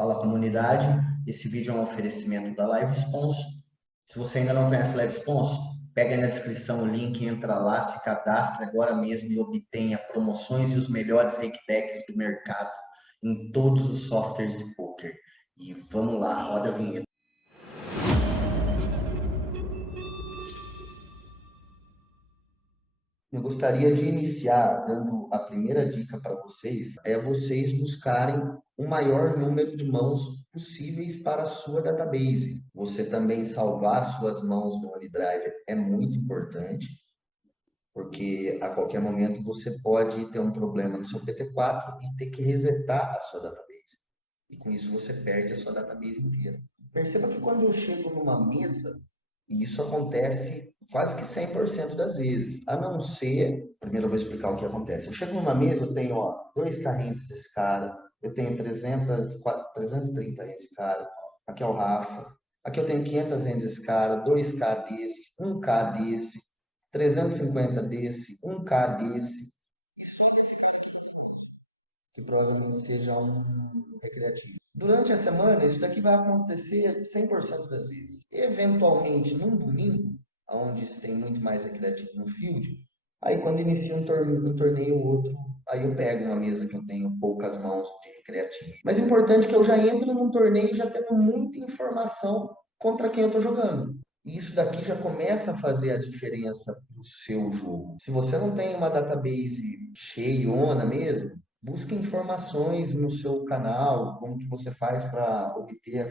Fala comunidade, esse vídeo é um oferecimento da Live Sponsor. Se você ainda não conhece Live Sponsor, pega aí na descrição o link, entra lá, se cadastra agora mesmo e obtenha promoções e os melhores rakebacks do mercado em todos os softwares de poker. E vamos lá, roda a vinheta. Eu gostaria de iniciar dando a primeira dica para vocês, vocês buscarem o maior número de mãos possíveis para a sua database. Você também salvar suas mãos no OneDrive é muito importante, porque a qualquer momento você pode ter um problema no seu PT4 e ter que resetar a sua database. E com isso você perde a sua database inteira. Perceba que quando eu chego numa mesa, e isso acontece quase que 100% das vezes, a não ser... Primeiro eu vou explicar o que acontece. Eu chego numa mesa, eu tenho dois carrinhos desse cara, eu tenho 330 desse cara, aqui é o Rafa, aqui eu tenho 500 ends desse cara, 2K desse, 1K desse, 350 desse, 1K desse, que provavelmente seja um recreativo. Durante a semana, isso daqui vai acontecer 100% das vezes. Eventualmente, num domingo, onde se tem muito mais recreativo no field, aí quando inicia um torneio ou outro, aí eu pego uma mesa que eu tenho poucas mãos de recreativo. Mas é importante que eu já entro num torneio já tendo muita informação contra quem eu estou jogando. E isso daqui já começa a fazer a diferença do seu jogo. Se você não tem uma database cheiona mesmo, busque informações no seu canal, como que você faz para obter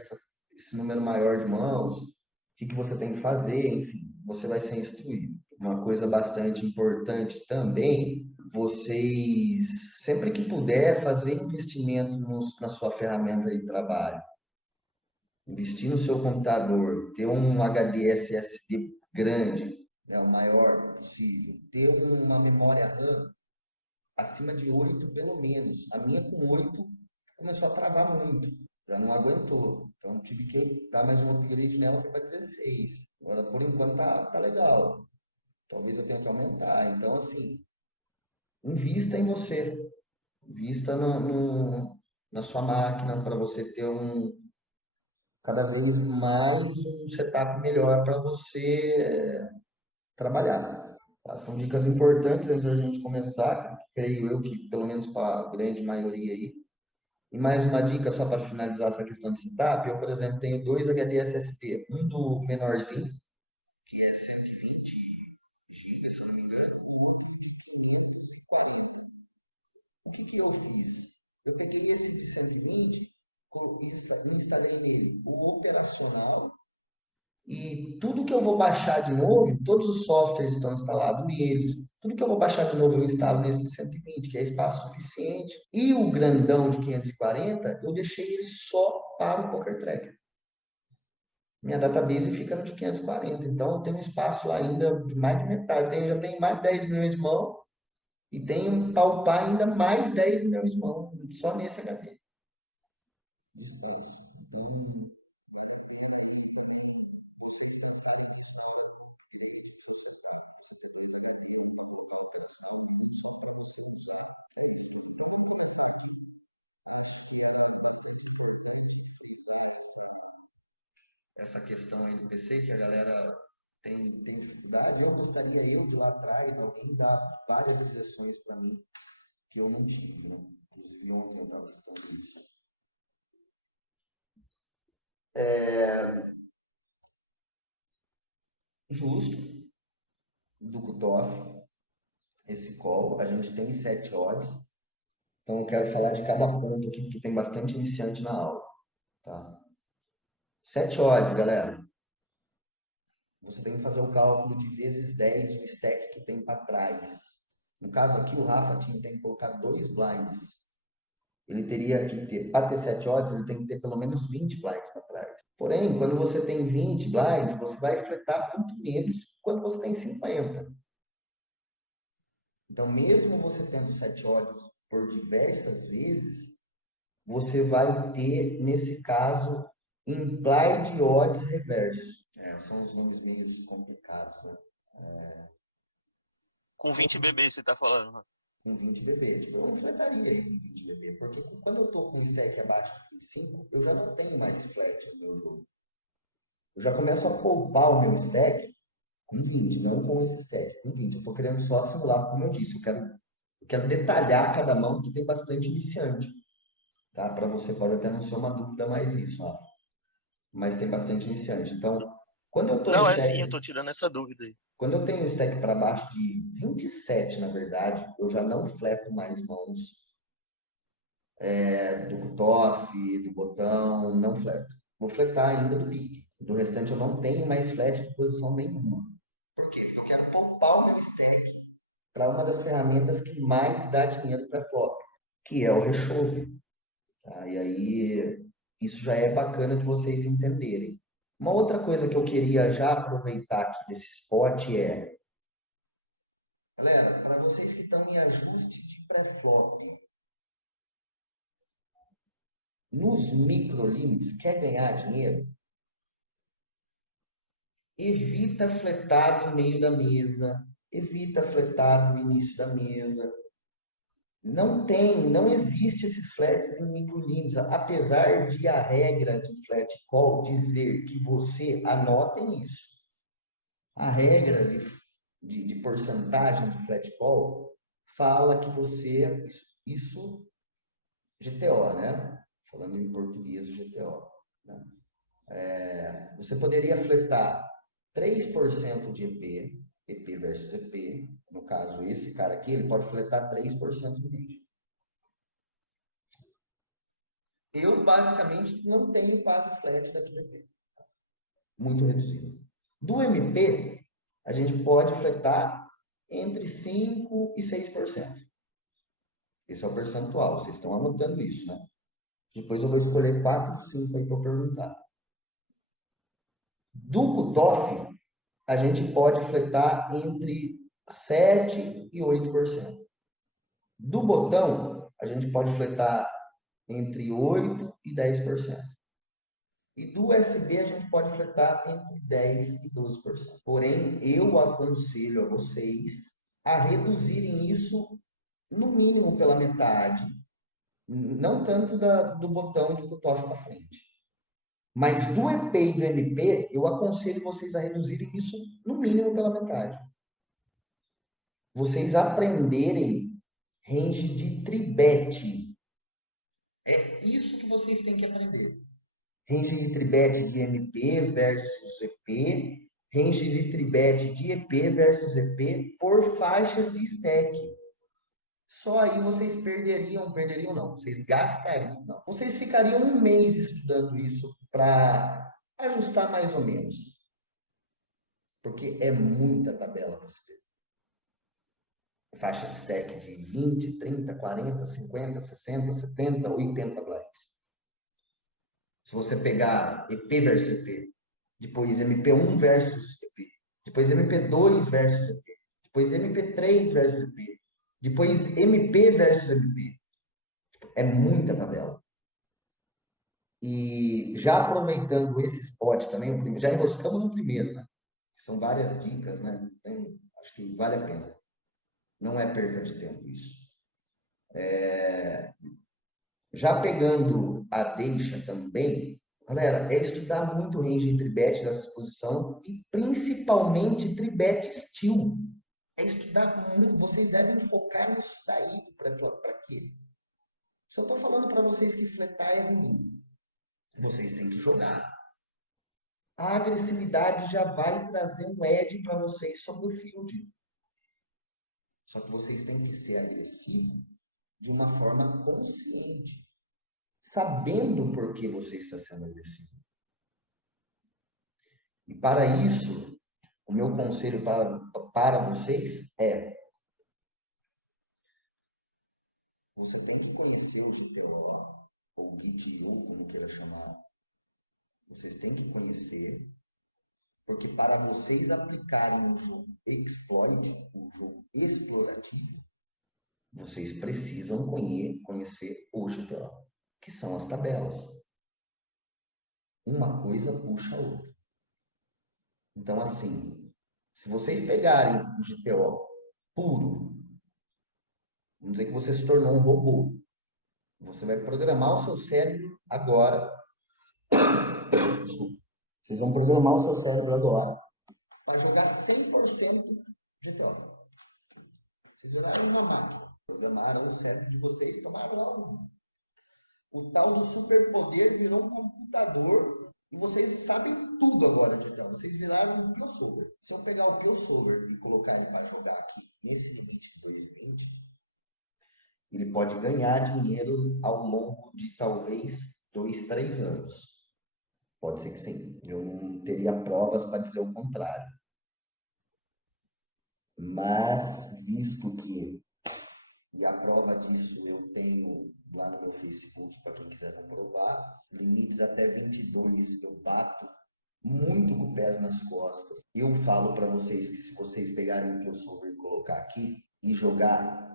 esse número maior de mãos, o que você tem que fazer, enfim, você vai ser instruído. Uma coisa bastante importante também, vocês, sempre que puder, fazer investimento na sua ferramenta de trabalho. Investir no seu computador, ter um HD SSD grande, né, o maior possível, ter uma memória RAM acima de 8 pelo menos. A minha com 8 começou a travar muito, já não aguentou. Então tive que dar mais um upgrade nela para 16. Agora por enquanto tá legal. Talvez eu tenha que aumentar. Então assim, invista em você. Invista na sua máquina para você ter cada vez mais um setup melhor para você trabalhar. Tá? São dicas importantes antes da gente começar, creio eu que pelo menos para a grande maioria aí. E mais uma dica só para finalizar essa questão de setup, eu, por exemplo, tenho dois HD SSD, um do menorzinho, que é 120 GB, se eu não me engano, o outro de 540. O que eu fiz? Eu peguei esse de 120 e instalei nele o operacional e tudo que eu vou baixar de novo, todos os softwares estão instalados neles. Tudo que eu vou baixar de novo eu instalo nesse de 120, que é espaço suficiente. E o grandão de 540, eu deixei ele só para o Poker Tracker. Minha database fica no de 540. Então, eu tenho um espaço lá ainda de mais de metade. Eu já tenho mais de 10 milhões de mãos e tenho para upar ainda mais 10 milhões de mãos só nesse HD. Essa questão aí do PC, que a galera tem dificuldade, eu gostaria, eu de lá atrás, alguém dar várias direções para mim, que eu não tive, né? Inclusive ontem eu estava citando isso. Justo, do cutoff, esse call, a gente tem 7 odds, então eu quero falar de cada ponto aqui, porque tem bastante iniciante na aula, tá? 7 odds, galera. Você tem que fazer o cálculo de vezes 10 o stack que tem para trás. No caso aqui, o Rafa tem que colocar 2 blinds. Ele teria que ter, para ter 7 odds, ele tem que ter pelo menos 20 blinds para trás. Porém, quando você tem 20 blinds, você vai fletar muito menos quando você tem 50. Então, mesmo você tendo 7 odds por diversas vezes, você vai ter, nesse caso, implied odds reverso. São os nomes meio complicados, né? Com 20 bebês você tá falando, né? Com 20 bebê. Tipo, eu não fletaria aí com 20 bebê, porque quando eu tô com um stack abaixo de 25, eu já não tenho mais flat no meu jogo. Eu já começo a poupar o meu stack com 20, não com esse stack, com 20. Eu estou querendo só simular, como eu disse, eu quero detalhar cada mão, porque tem bastante iniciante. Tá? Para você pode até não ser uma dúvida mais isso, ó. Mas tem bastante iniciante. Então, quando eu tô no Não, é sim, eu stack, tô tirando essa dúvida aí. quando eu tenho o stack para baixo de 27, na verdade, eu já não fleto mais mãos do cutoff, do botão, não fleto. Vou fletar ainda do pique. Do restante eu não tenho mais flat de posição nenhuma. Por quê? Porque eu quero poupar o meu stack para uma das ferramentas que mais dá dinheiro para flop, que é o rechove. Tá? E aí, isso já é bacana de vocês entenderem. Uma outra coisa que eu queria já aproveitar aqui desse spot é, galera, para vocês que estão em ajuste de pré-flop, nos micro limits, quer ganhar dinheiro? Evita fletar no meio da mesa, evita fletar no início da mesa. Não existe esses flats em microlimits, apesar de a regra de flat call dizer que você anotem isso. A regra de porcentagem de flat call fala que você, isso GTO, né? Falando em português, GTO. Né? Você poderia fletar 3% de EP, EP versus EP. No caso, esse cara aqui, ele pode fletar 3% do range. Eu, basicamente, não tenho base flat daqui do EP. Muito reduzido. Do MP, a gente pode fletar entre 5% e 6%. Esse é o percentual. Vocês estão anotando isso, né? Depois eu vou escolher 4, 5 aí para perguntar. Do cutoff, a gente pode fletar entre 7% e 8%. Do botão, a gente pode fletar entre 8% e 10%. E do USB a gente pode fletar entre 10% e 12%. Porém, eu aconselho a vocês a reduzirem isso no mínimo pela metade. Não tanto do botão de cutoff para frente. Mas do EP e do MP, eu aconselho vocês a reduzirem isso no mínimo pela metade. Vocês aprenderem range de tribet. É isso que vocês têm que aprender. Range de tribet de MP versus EP, range de tribet de EP versus EP por faixas de stack. Só aí vocês perderiam não, vocês gastariam, não. Vocês ficariam um mês estudando isso para ajustar mais ou menos. Porque é muita tabela para se ver. Faixa de stack de 20, 30, 40, 50, 60, 70, 80 blinds. Se você pegar EP versus EP, depois MP1 versus EP, depois MP2 versus EP, depois MP3 versus EP, depois MP versus MP. É muita tabela. E já aproveitando esse spot também, já enroscamos no primeiro, né? São várias dicas, né? Acho que vale a pena. Não é perda de tempo isso. Já pegando a deixa também, galera, é estudar muito range de tribet dessa exposição e principalmente tribet steel. É estudar muito, vocês devem focar nisso daí. Para quê? Só estou falando para vocês que fletar é ruim. Vocês têm que jogar. A agressividade já vai trazer um edge para vocês sobre o field. Só que vocês têm que ser agressivos de uma forma consciente, sabendo por que você está sendo agressivo. E para isso, o meu conselho para vocês é: você tem que conhecer o GTO, ou GTO, como queira chamar. Vocês têm que conhecer, porque para vocês aplicarem um jogo exploit, um jogo explorativo, vocês precisam conhecer o GTO, que são as tabelas. Uma coisa puxa a outra. Então, assim, se vocês pegarem o GTO puro, vamos dizer que você se tornou um robô. Você vai programar o seu cérebro agora Vocês vão programar o seu cérebro agora para jogar 100% GTO. Vocês viraram uma máquina. Programaram o cérebro de vocês e tomaram algo. O tal do superpoder virou um computador e vocês sabem tudo agora de GTO. Vocês viraram um crossover. Se eu pegar o crossover e colocar ele para jogar aqui nesse limite de 2020, ele pode ganhar dinheiro ao longo de talvez 2, 3 anos. Pode ser que sim. Eu não teria provas para dizer o contrário. Mas, visto que, e a prova disso eu tenho lá no meu Facebook, para quem quiser comprovar, limites até 22 eu bato muito com o pés nas costas. Eu falo para vocês que se vocês pegarem o crossover e colocar aqui e jogar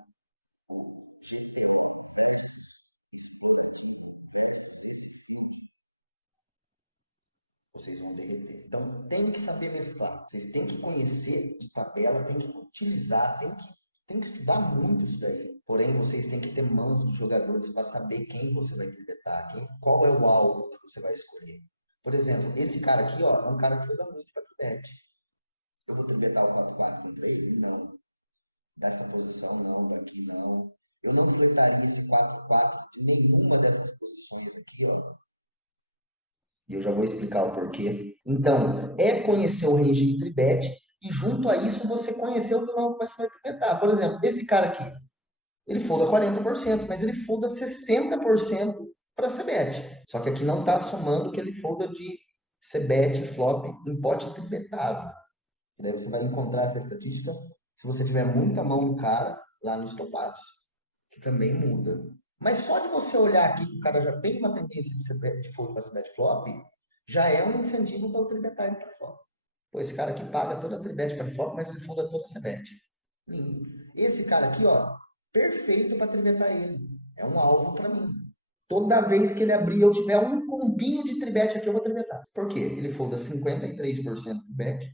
vocês vão derreter. Então, tem que saber mesclar. Vocês têm que conhecer de tabela, tem que utilizar, tem que estudar muito isso daí. Porém, vocês têm que ter mãos dos jogadores para saber quem você vai tribetar, qual é o alvo que você vai escolher. Por exemplo, esse cara aqui, ó, é um cara que joga muito para tribete. Eu vou tribetar o 4-4 contra ele? Não. Dessa posição, não. Daqui, não. Eu não tribetaria esse 4-4 de nenhuma dessas posições aqui, ó. E eu já vou explicar o porquê. Então, é conhecer o range de tribet e junto a isso você conhecer o vilão que você vai tribetar. Por exemplo, esse cara aqui, ele folda 40%, mas ele folda 60% para CBET. Só que aqui não está somando que ele folda de CBET flop em pote tribetado. Daí você vai encontrar essa estatística se você tiver muita mão no cara lá nos topados, que também muda. Mas só de você olhar aqui que o cara já tem uma tendência de fold para CBET flop, já é um incentivo para o tribetar ele para flop. Pô, esse cara aqui paga toda a tribet para flop, mas ele folda toda a CBET. Lindo. Esse cara aqui, ó, perfeito para tribetar ele. É um alvo para mim. Toda vez que ele abrir, eu tiver um combinho de tribet aqui, eu vou tribetar. Por quê? Ele folda 53% tribet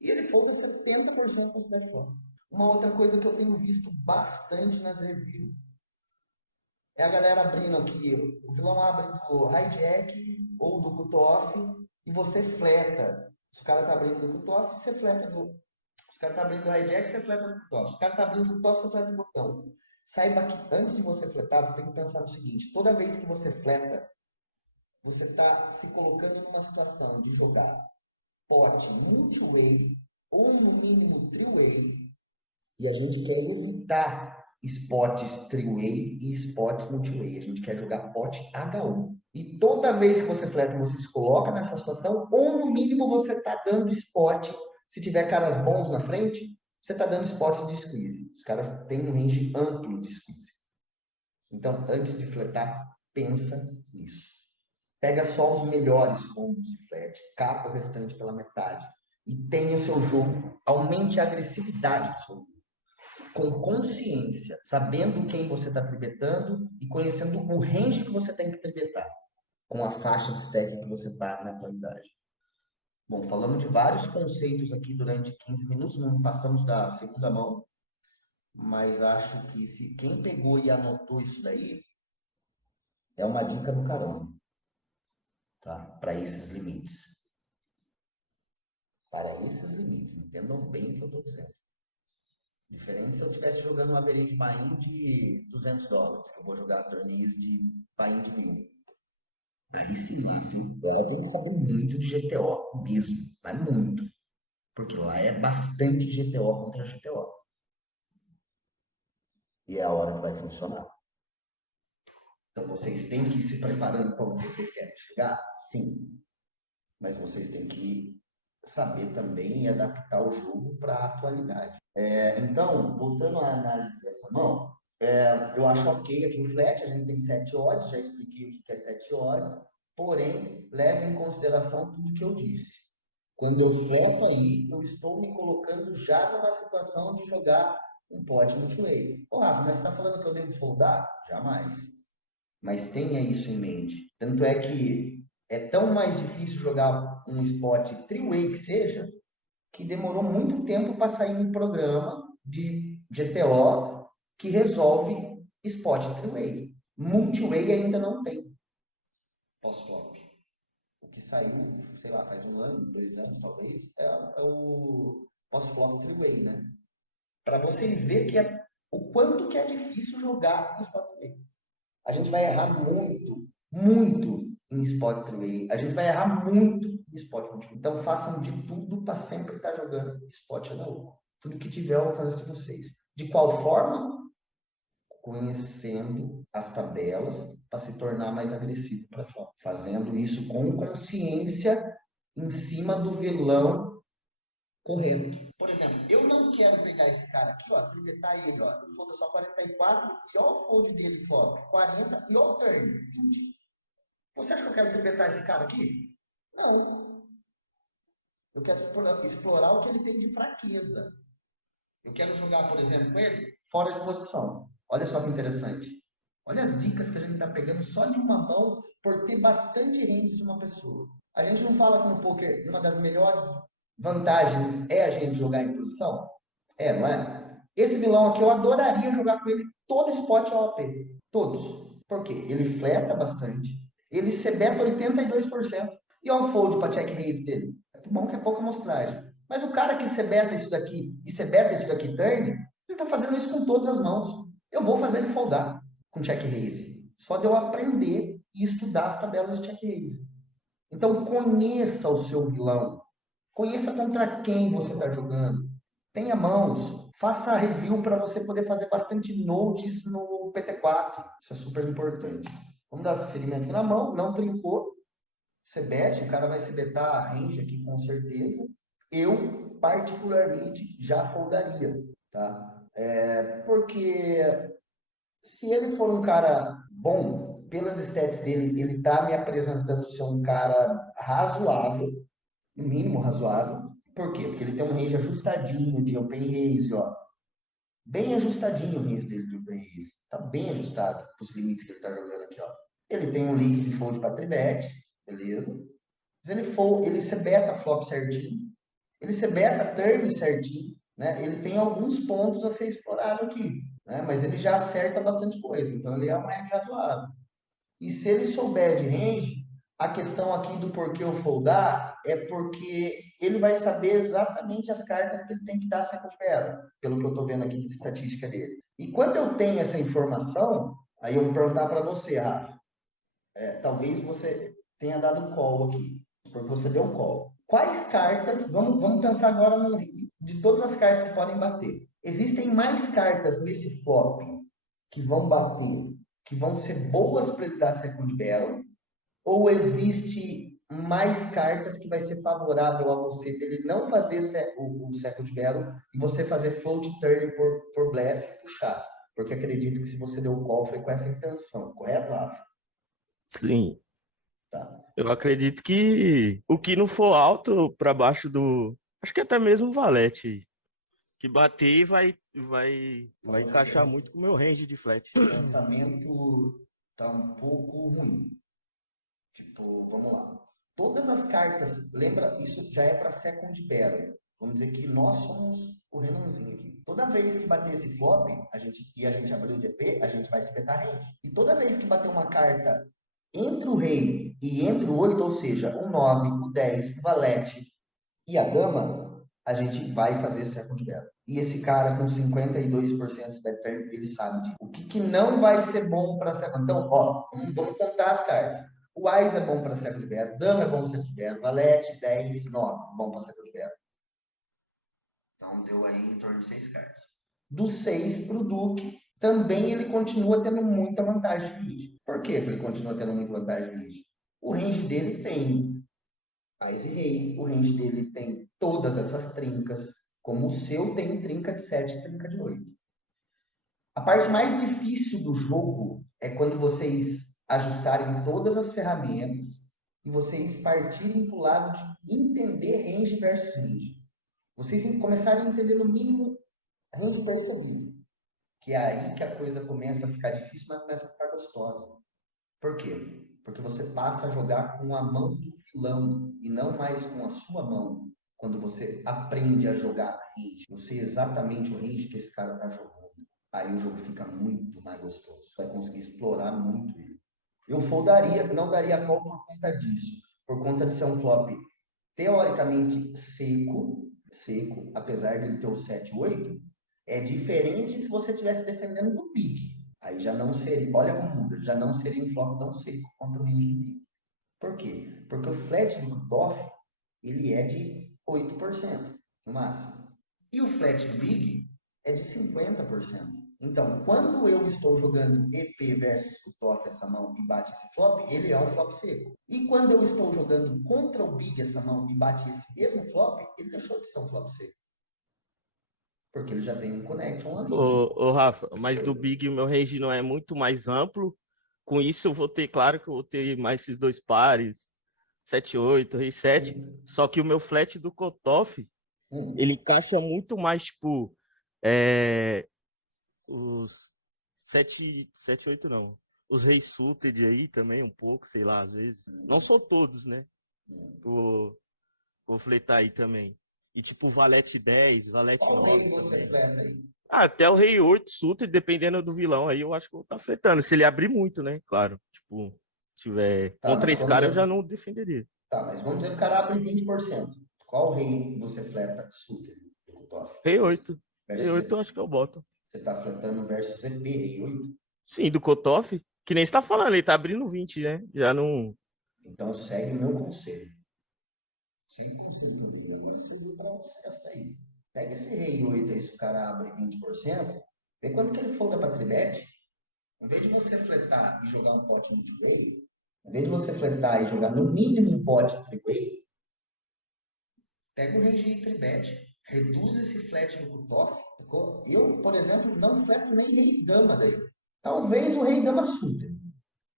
e ele folda 70% com CBET flop. Uma outra coisa que eu tenho visto bastante nas reviews é a galera abrindo aqui, o vilão abre do hijack ou do cutoff e você fleta. Se o cara tá abrindo do cutoff, você fleta do. Se o cara tá abrindo do hijack, você fleta do cutoff. Se o cara tá abrindo do cutoff, você fleta do botão. Saiba que antes de você fletar, você tem que pensar no seguinte: toda vez que você fleta, você está se colocando numa situação de jogar pote multi-way ou no mínimo three-way. E a gente quer evitar spots three-way e spots multi-way. A gente quer jogar pote HU. E toda vez que você fleta, você se coloca nessa situação, ou no mínimo você está dando spot. Se tiver caras bons na frente, você está dando spots de squeeze. Os caras têm um range amplo de squeeze. Então, antes de fletar, pensa nisso. Pega só os melhores combos de flat, capa o restante pela metade. E tenha o seu jogo, aumente a agressividade do seu jogo. Com consciência, sabendo quem você está tribetando e conhecendo o range que você tem que tribetar, com a faixa de stack que você está na atualidade. Bom, falamos de vários conceitos aqui durante 15 minutos, não passamos da segunda mão, mas acho que se quem pegou e anotou isso daí, é uma dica do caramba, tá? Para esses limites. Para esses limites, entendam bem o que eu estou dizendo. Diferente se eu estivesse jogando um average buy-in de $200, que eu vou jogar torneios de buy-in de 1.000. Aí sim, lá sim, eu tenho que saber muito de GTO mesmo, mas muito. Porque lá é bastante GTO contra GTO. E é a hora que vai funcionar. Então vocês têm que ir se preparando para onde vocês querem chegar? Sim. Mas vocês têm que saber também adaptar o jogo para a atualidade. Então, voltando à análise dessa mão, eu acho ok aqui o flat, a gente tem 7 odds, já expliquei o que é 7 odds, porém, leve em consideração tudo que eu disse. Quando eu fleto aí, eu estou me colocando já numa situação de jogar um pot multi-way. Ô, Rafa, mas você está falando que eu devo foldar? Jamais. Mas tenha isso em mente. Tanto é que é tão mais difícil jogar um spot three-way que seja, que demorou muito tempo para sair um programa de GTO que resolve spot three-way. Multi-way ainda não tem pós-flop. O que saiu, sei lá, faz 1 ano, 2 anos, talvez, é o pós-flop three-way, né? Para vocês verem o quanto que é difícil jogar com spot three-way. A gente vai errar muito, muito em spot three-way. A gente vai errar muito em spot multi. Então façam de tudo para sempre estar jogando spot HU. Tudo que tiver ao alcance de vocês. De qual forma? Conhecendo as tabelas para se tornar mais agressivo para flop. Fazendo isso com consciência em cima do vilão correto. Por exemplo, eu não quero pegar esse cara aqui, ó, aproveitar ele, ó, ele folda só 44 e ó o fold dele flop, 40 e ó o turn, 20. Você acha que eu quero aproveitar esse cara aqui? Não. Eu quero explorar o que ele tem de fraqueza. Eu quero jogar, por exemplo, com ele fora de posição. Olha só que interessante. Olha as dicas que a gente está pegando só de uma mão por ter bastante range de uma pessoa. A gente não fala que no poker uma das melhores vantagens é a gente jogar em posição? É, não é? Esse vilão aqui eu adoraria jogar com ele todo spot OP. Todos. Por quê? Ele flerta bastante. Ele se beta 82%. E olha o fold para check raise dele. É bom que é pouca amostragem. Mas o cara que se beta isso daqui e se beta isso daqui turn, ele está fazendo isso com todas as mãos. Eu vou fazer ele foldar com check raise. Só de eu aprender e estudar as tabelas de check raise. Então conheça o seu vilão. Conheça contra quem você está jogando. Tenha mãos. Faça review para você poder fazer bastante notes no PT4. Isso é super importante. Vamos dar seguimento aqui na mão. Não trincou. Você bet, o cara vai se betar a range aqui com certeza. Eu, particularmente, já foldaria, tá? Porque se ele for um cara bom, pelas stats dele, ele tá me apresentando ser um cara razoável, no mínimo razoável. Por quê? Porque ele tem um range ajustadinho de open raise, ó. Bem ajustadinho o range dele de open raise. Tá bem ajustado para os limites que ele tá jogando aqui, ó. Ele tem um liquid fold para tribet, beleza? Mas ele se beta flop certinho. Ele se beta turn certinho, né? Ele tem alguns pontos a ser explorado aqui, né? Mas ele já acerta bastante coisa. Então ele é um range razoável. E se ele souber de range, a questão aqui do porquê eu foldar é porque ele vai saber exatamente as cartas que ele tem que dar second barrel, pelo que eu estou vendo aqui de estatística dele. E quando eu tenho essa informação, aí eu vou perguntar para você, Rafa, talvez você tenha dado call aqui, porque você deu um call. Quais cartas, vamos pensar agora de todas as cartas que podem bater. Existem mais cartas nesse flop que vão bater, que vão ser boas para ele dar second barrel, ou existe mais cartas que vai ser favorável a você dele não fazer o second barrel e você fazer float turn por blefe e puxar? Porque acredito que se você deu o call foi com essa intenção, correto, Rafa? Sim. Tá. Eu acredito que o que não for alto para baixo do. Acho que até mesmo o valete. Que bater vai encaixar muito com o meu range de flat. O pensamento tá um pouco ruim. Tipo, vamos lá. Todas as cartas, lembra, isso já é para second barrel. Vamos dizer que nós somos o Renanzinho aqui. Toda vez que bater esse flop, a gente abriu o DP, a gente vai se betar range. E toda vez que bater uma carta entre o rei e entre o 8, ou seja, o 9, o 10, o valete e a dama, a gente vai fazer second barrel. E esse cara com 52% de bet turn, ele sabe disso. O que não vai ser bom para second. Então, ó, vamos contar as cartas. O Ais é bom para second barrel, dama é bom para second barrel, valete, 10, 9, bom para second barrel. Então, deu aí em torno de 6 cartas. Do 6 para o Duque, também ele continua tendo muita vantagem de lead. Por que ele continua tendo muita vantagem de lead? O range dele tem Ais e Rei, o range dele tem todas essas trincas, como o seu tem trinca de 7 e trinca de 8. A parte mais difícil do jogo é quando vocês ajustarem todas as ferramentas e vocês partirem para o lado de entender range versus range. Vocês começarem a entender no mínimo range percebido. Que é aí que a coisa começa a ficar difícil, mas começa a ficar gostosa. Por quê? Porque você passa a jogar com a mão do vilão e não mais com a sua mão. Quando você aprende a jogar range, eu sei exatamente o range que esse cara está jogando. Aí o jogo fica muito mais gostoso. Vai conseguir explorar muito ele. Eu foldaria, não daria call por conta disso. por conta de ser um flop teoricamente seco, apesar de ele ter o 7-8, é diferente se você estivesse defendendo do big. Aí já não seria, olha como muda, já não seria um flop tão seco contra o range do big. Por quê? Porque o flat do cutoff, ele é de 8% no máximo. E o flat do big é de 50%. Então, quando eu estou jogando EP versus cutoff essa mão e bate esse flop, ele é um flop seco. E quando eu estou jogando contra o big essa mão e bate esse mesmo flop, ele deixou de ser um flop seco. Porque ele já tem um connection ali. Ô, Rafa, mas do Big o meu range não é muito mais amplo. Com isso eu vou ter, claro que eu vou ter mais esses dois pares, 7-8, Rei 7. Só que o meu flat do cutoff, ele encaixa muito mais, tipo, o 7-8 não. Os Reis suited aí também, um pouco, sei lá, às vezes. Não são todos, né? Vou fletar aí também. E tipo, valete 10, valete Qual 9 rei você também. fleta aí? Até o Rei 8 suited, dependendo do vilão aí, eu acho que eu vou estar fletando. Se ele abrir muito, né? Claro. Tipo, se tiver contra esse cara, eu já não defenderia. Tá, mas vamos dizer que o cara abre 20%. Qual rei você fleta suited do cutoff? Rei 8. Rei 8 eu acho que eu boto. Você tá fletando versus EP, rei 8? Sim, do cutoff. Que nem você tá falando, ele tá abrindo 20, né? Já não. Então segue o meu conselho. Segue o conselho que eu dei. Agora serviu para você essa aí. Pega esse rei 8 aí, se o cara abre 20%, vê quanto que ele folga para tribet. Em vez de você fletar e jogar um pote multi-way, em vez de você fletar e jogar no mínimo um pote three-way, pega o range de tribet, reduz esse flat no cutoff. Eu, por exemplo, não fleto nem rei dama daí. Talvez o rei dama suited.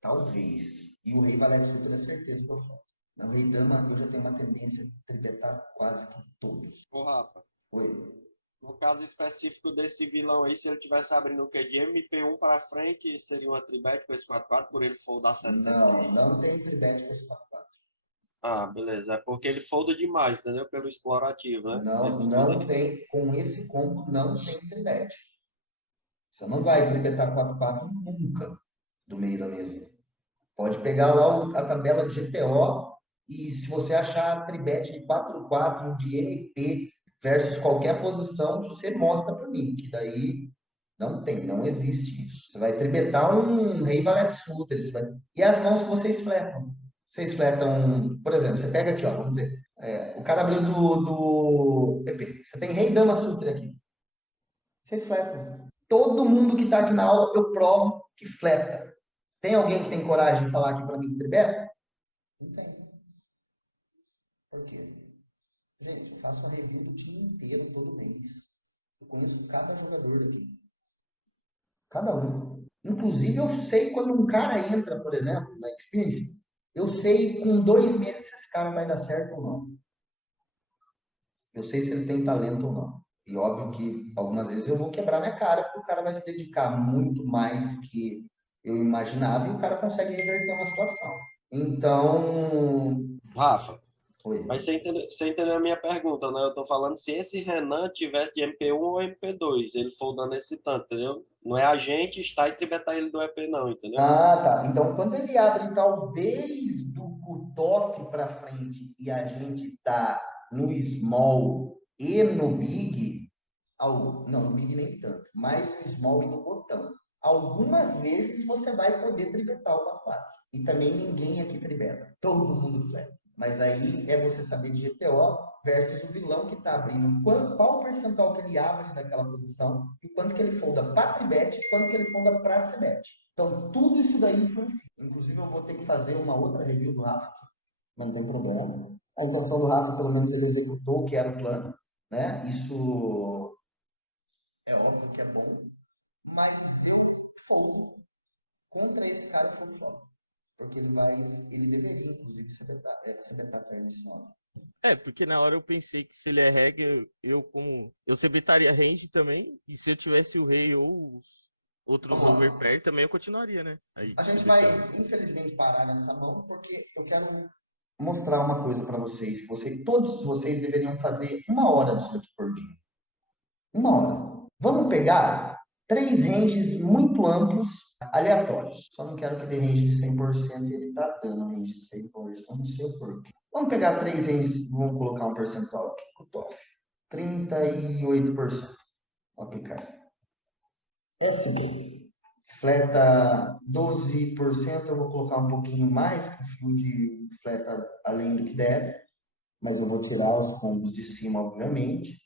Talvez. E o rei valete suited é certeza que eu fleto. No rei dama eu já tenho uma tendência de tribetar quase que todos. Ô, Rafa. Oi. No caso específico desse vilão aí, se ele tivesse abrindo o quê? De MP1 para frente, seria uma tribet com esse 4-4, por ele foldar 60? Não tem tribet com esse 4-4. Ah, beleza. É porque ele folda demais, entendeu? Pelo explorativo, né? Não tem, com esse combo não tem tribet. Você não vai tribetar 4-4 nunca do meio da mesa. Pode pegar lá a tabela de GTO e se você achar a tribet de 4-4 de MP versus qualquer posição, você mostra para mim, que daí não existe isso. Você vai tribetar um rei valete suited, e as mãos que vocês fletam. Vocês fletam, por exemplo, você pega aqui, ó, vamos dizer, o cara abriu do EP. Você tem rei dama suited aqui. Vocês fletam. Todo mundo que está aqui na aula, eu provo que fleta. Tem alguém que tem coragem de falar aqui para mim que tribeta? Não tem. Por quê? Gente, eu faço a review do time inteiro todo mês. Eu conheço cada jogador daqui. Cada um. Inclusive, eu sei quando um cara entra, por exemplo, na Experience, eu sei com 2 meses se esse cara vai dar certo ou não. Eu sei se ele tem talento ou não. E óbvio que algumas vezes eu vou quebrar minha cara, porque o cara vai se dedicar muito mais do que eu imaginava e o cara consegue reverter uma situação. Então... Rafa, Oi. mas você entendeu a minha pergunta, né? Eu tô falando se esse Renan tivesse de MP1 ou MP2, ele foldando esse tanto, entendeu? Não é a gente estar e tribetar ele do EP não, entendeu? Ah, tá. Então, quando ele abre talvez do cutoff para frente e a gente tá no small e no big, não, no big nem tanto, mas no small e no botão. Algumas vezes você vai poder tribetar o 4-4. E também ninguém aqui tribeta. Todo mundo fleta. Mas aí é você saber de GTO versus o vilão que está abrindo. Qual o percentual que ele abre daquela posição e quanto que ele folda para tribet e quanto que ele folda para cebet. Então, tudo isso daí influencia. Inclusive, eu vou ter que fazer uma outra review do Rafa. Não tem problema. A intenção do Rafa, pelo menos, ele executou o que era o plano. Né? Isso é óbvio que é bom. Mas eu foldo contra esse cara, eu foldo só. Porque ele deveria, inclusive, sebetar turn de 9. Porque na hora eu pensei que se ele é reg, eu sebetaria range também, e se eu tivesse o rei ou outros overpair também eu continuaria, né? Aí, a gente vai, infelizmente, parar nessa mão, porque eu quero mostrar uma coisa para vocês, que todos vocês deveriam fazer 1 hora disso aqui por dia. 1 hora. Vamos pegar três ranges muito amplos, aleatórios. Só não quero que dê range de 100%, ele está dando range de 100%, não sei o porquê. Vamos pegar três ranges, vamos colocar um percentual aqui, cutoff. 38%. Vou aplicar. SB. Fleta 12%, eu vou colocar um pouquinho mais, que o field fleta além do que deve, mas eu vou tirar os combos de cima, obviamente.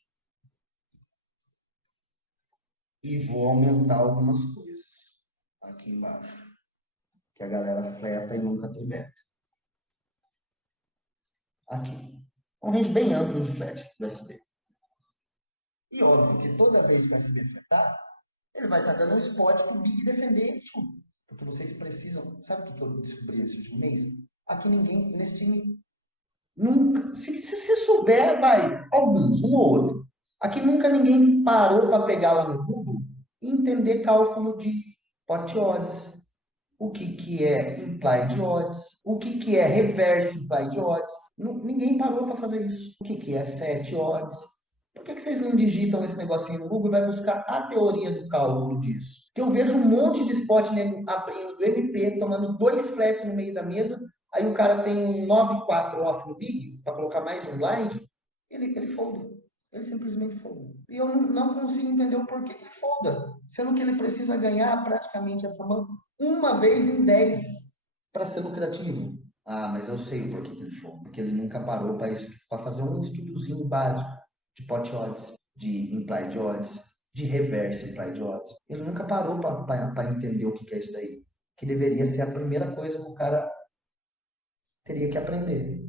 E vou aumentar algumas coisas aqui embaixo, que a galera fleta e nunca tribeta. Aqui. Um range bem amplo de flat do SB. E óbvio que toda vez que o SB fletar, ele vai estar dando um spot para o Big defender, desculpa, porque vocês precisam. Sabe o que eu descobri esse último mês? Aqui ninguém, nesse time, nunca. Se você souber, vai, alguns, um ou outro. Aqui nunca ninguém parou para pegar lá no Google e entender cálculo de pot odds, o que é implied odds, o que é reverse implied odds. Ninguém parou para fazer isso. O que é set odds. Por que vocês não digitam esse negocinho no Google e vai buscar a teoria do cálculo disso? Porque eu vejo um monte de spot abrindo do MP, tomando 2 flats no meio da mesa, aí o cara tem um 9-4 off no Big, para colocar mais um blind, ele folda. Ele simplesmente folda. E eu não consigo entender o porquê ele folda, sendo que ele precisa ganhar praticamente essa mão uma vez em 10 para ser lucrativo. Ah, mas eu sei o porquê que ele folda, porque ele nunca parou para fazer um estudozinho básico de pot odds, de implied odds, de reverse implied odds. Ele nunca parou para entender o que é isso daí, que deveria ser a primeira coisa que o cara teria que aprender.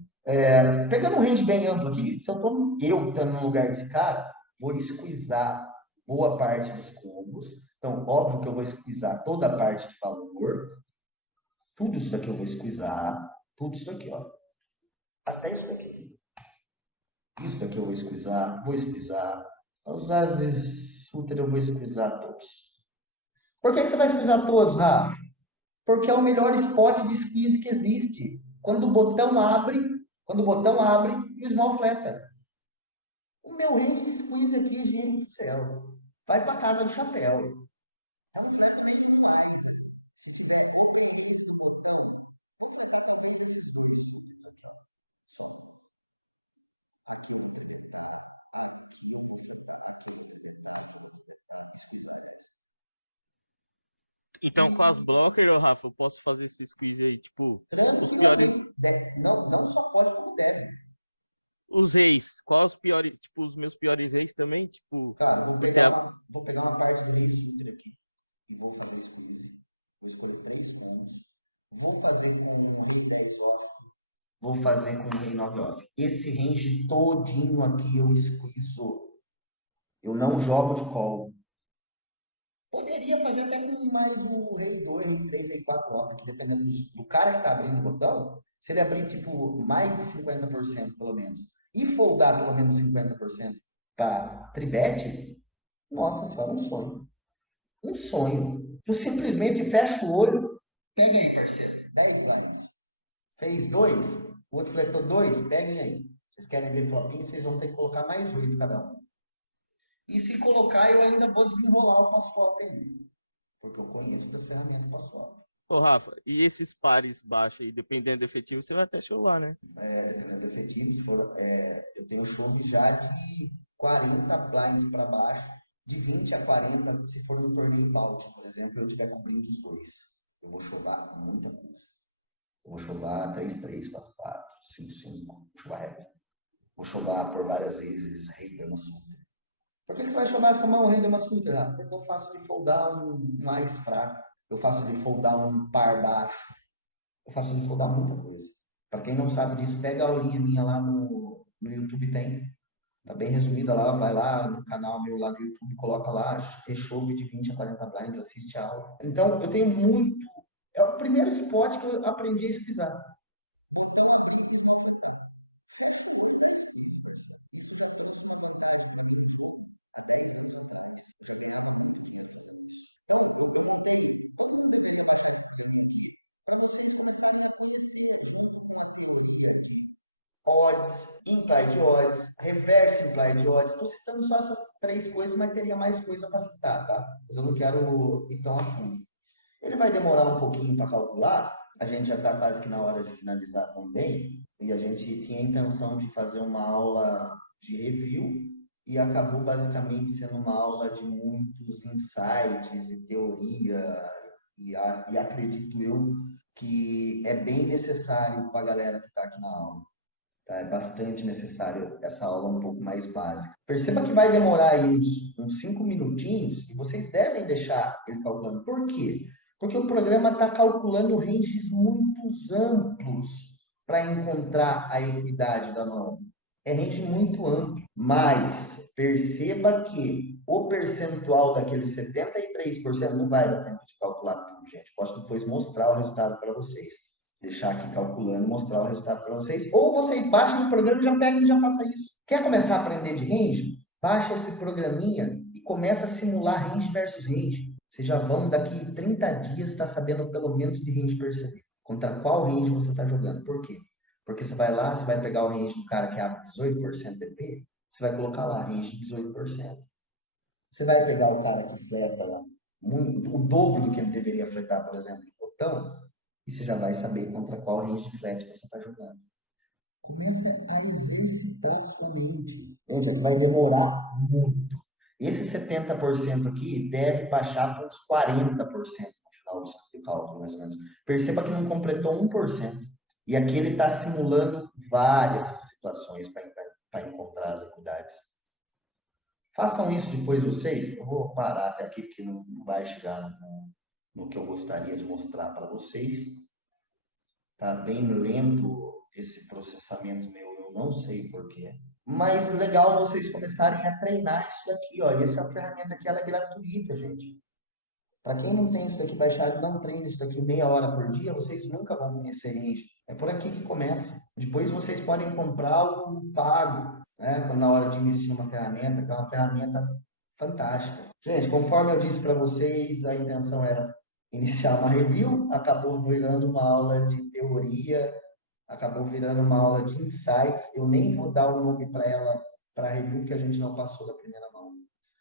Pegando um range bem amplo aqui, se eu estando no lugar desse cara, vou squeezar boa parte dos combos. Então, óbvio que eu vou squeezar toda a parte de valor. Tudo isso daqui eu vou squeezar. Tudo isso daqui, ó. Até isso daqui. Isso daqui eu vou squeezar. Às vezes, super eu vou squeezar todos. Por que você vai squeezar todos, Rafa? Porque é o melhor spot de squeeze que existe. Quando o botão abre e o small fleta. O meu range de squeeze aqui, gente do céu, vai para casa do chapéu. Então, com as blockers, Rafa, eu posso fazer esse squeeze aí, tipo, Não só pode, como deve. os reis. Qual os piores, tipo, os meus piores reis também, tipo... Tá, vou pegar uma parte do range aqui e vou fazer squeeze. Vou escolher 3 combos. Vou fazer com o rei 10 off. Vou fazer com o rei 9 off. Esse range todinho aqui eu squeezo. Eu não jogo de call. Poderia fazer até com mais o rei 2, rei 3, rei 4 off, que dependendo do cara que está abrindo o botão, se ele abrir tipo mais de 50% pelo menos, e foldar pelo menos 50% para tribet, nossa senhora, um sonho. Um sonho. Eu simplesmente fecho o olho, pega aí, parceiro. 10 pra mim. Fez 2, o outro fletou 2, peguem aí. Vocês querem ver flopinho, vocês vão ter que colocar mais 8 cada um. E se colocar, eu ainda vou desenrolar o pós-flop aí. Porque eu conheço das ferramentas pós-flop. Ô, Rafa, e esses pares baixos aí, dependendo do efetivo, você vai até chovar, né? Dependendo do efetivo, se for, eu tenho chove já de 40 blinds para baixo, de 20 a 40, se for no torneio Balt, por exemplo, eu estiver cobrindo os dois. Eu vou chovar muita coisa. Eu vou chovar 3-3, 4-4, 5-5, vou chovar reto. Vou chovar por várias vezes rei dama sutra. Por que você vai chovar essa mão rei dama sutra? Porque eu faço de foldar um mais fraco. Eu faço de foldar um par baixo. Eu faço de foldar muita coisa. Para quem não sabe disso, pega a aulinha minha lá no YouTube, tem. Tá bem resumida lá, vai lá no canal meu lá do YouTube, coloca lá, rechove de 20 a 40 blinds, assiste a aula. Então, eu tenho muito. É o primeiro spot que eu aprendi a esquizar. odds, implied odds, reverse implied odds. Estou citando só essas 3 coisas, mas teria mais coisa para citar, tá? Mas eu não quero ir tão a fundo. Ele vai demorar um pouquinho para calcular, a gente já está quase que na hora de finalizar também, e a gente tinha a intenção de fazer uma aula de review, e acabou basicamente sendo uma aula de muitos insights e teoria, e acredito eu que é bem necessário para a galera que está aqui na aula. Tá? É bastante necessário essa aula um pouco mais básica. Perceba que vai demorar aí uns 5 minutinhos, e vocês devem deixar ele calculando. Por quê? Porque o programa está calculando ranges muito amplos para encontrar a equidade da norma. É range muito amplo, mas perceba que o percentual daqueles 73% não vai dar tempo de calcular tudo, gente. Posso depois mostrar o resultado para vocês. Deixar aqui calculando, mostrar o resultado para vocês. Ou vocês baixem o programa e já peguem e já façam isso. Quer começar a aprender de range? Baixa esse programinha e começa a simular range versus range. Vocês já vão, daqui 30 dias, estar sabendo pelo menos de range perceber. Contra qual range você está jogando. Por quê? Porque você vai lá, você vai pegar o range do cara que abre 18% DP, você vai colocar lá range de 18%. Você vai pegar o cara que fleta lá o dobro do que ele deveria fletar, por exemplo, no botão, e você já vai saber contra qual range de flat você está jogando. Começa a exercitar sua mente. Gente, aqui vai demorar muito. Esse 70% aqui deve baixar para uns 40% no final do cálculo, mais ou menos. Perceba que não completou 1%. E aqui ele está simulando várias situações para encontrar as equidades. Façam isso depois vocês. Eu vou parar até aqui, porque não vai chegar no que eu gostaria de mostrar para vocês. Está bem lento esse processamento meu, eu não sei porquê. Mas legal vocês começarem a treinar isso daqui, ó. E essa ferramenta aqui, ela é gratuita, gente. Para quem não tem isso daqui baixado, não treina isso daqui meia hora por dia, vocês nunca vão conhecer range. É por aqui que começa. Depois vocês podem comprar algo pago, né? Quando na hora de investir numa ferramenta, que é uma ferramenta fantástica. Gente, conforme eu disse para vocês, a intenção era iniciar uma review, acabou virando uma aula de teoria, acabou virando uma aula de insights. Eu nem vou dar um nome para ela, para a review, que a gente não passou da primeira aula.